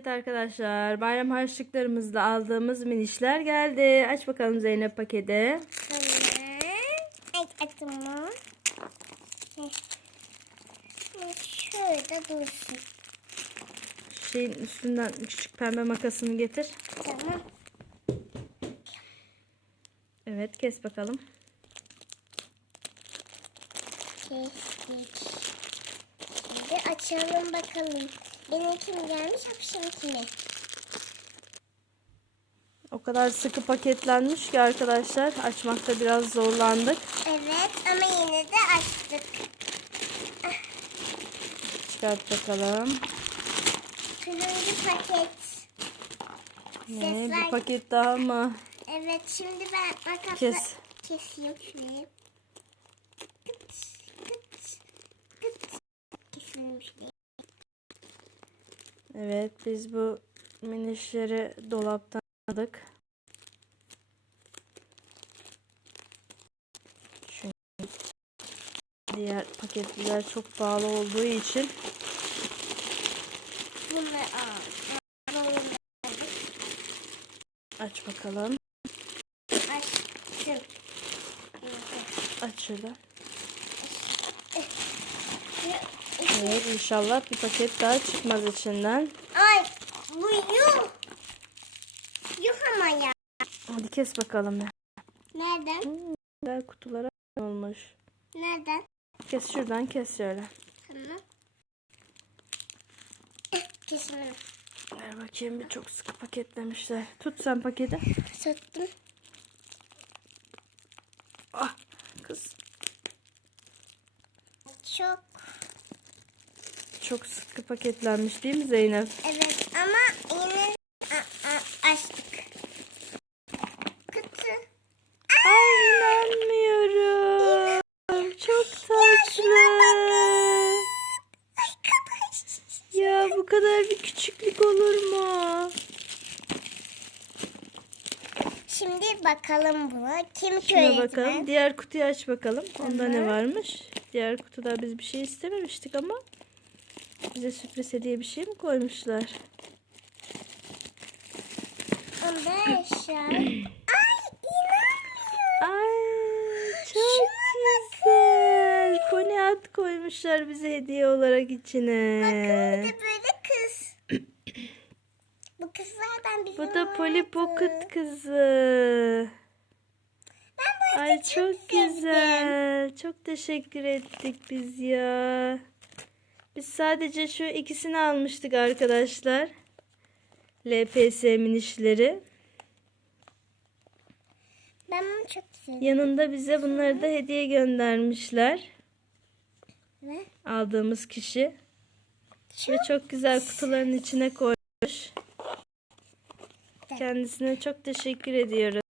Evet arkadaşlar bayram harçlıklarımızla aldığımız minişler geldi. Aç bakalım Zeynep paketi. Tamam. Ay atımı. Şurada dursun. Şeyin üstünden küçük pembe makasını getir. Tamam. Evet kes bakalım. Kestik. Şimdi açalım bakalım. Benim kim gelmiş, akşam kimi? O kadar sıkı paketlenmiş ki arkadaşlar açmakta biraz zorlandık. Evet ama yine de açtık. Çıkart bakalım. Turuncu paket. Ne, Sesler- bir paket daha mı? Evet şimdi ben makasla Kes. keseyim şurayı. Kıt, kıt, kıt. Kesilmiş değil. Evet biz bu minişleri dolaptan aldık. Çünkü diğer paketler çok pahalı olduğu için aç bakalım. açtım. Aç şuradan. Evet inşallah bir paket daha çıkmaz içinden. Ay bu yuh. Yuh ama ya. Hadi kes bakalım. ya. Nereden? Güzel kutulara olmuş. Nereden? Kes şuradan kes şöyle. Tamam. Kesin. Ver bakayım bir çok sıkı paketlemişler. Tut sen paketi. Tuttum. Ah kız Çok. Çok sıkı paketlenmiş değil mi Zeynep? Evet ama yine açtık. Kutu. Ay inanmıyorum. Çok tatlı. Arkadaş. Ya bu kadar bir küçüklük olur mu? Şimdi bakalım buna. Kim Şuna öğretmen? bakalım. Diğer kutuyu aç bakalım. Onda ne Tamam. varmış? Diğer kutuda biz bir şey istememiştik ama bize sürpriz hediye bir şey mi koymuşlar? Aşağı. Ay inanmıyorum. Ay çok güzel. Pony at koymuşlar bize hediye olarak içine. Bakın bir de böyle kız. Bu kızlardan bizim Bu da Polly. Pocket kızı. Ay çok sevdim. güzel. Çok teşekkür ettik biz ya. Biz sadece şu ikisini almıştık arkadaşlar. LPS minişleri. Ben bunu çok sevdim. Yanında bize bunları da hediye göndermişler. Ve Aldığımız kişi. Ve çok çok güzel kutuların içine koymuş. Kendisine çok teşekkür ediyoruz.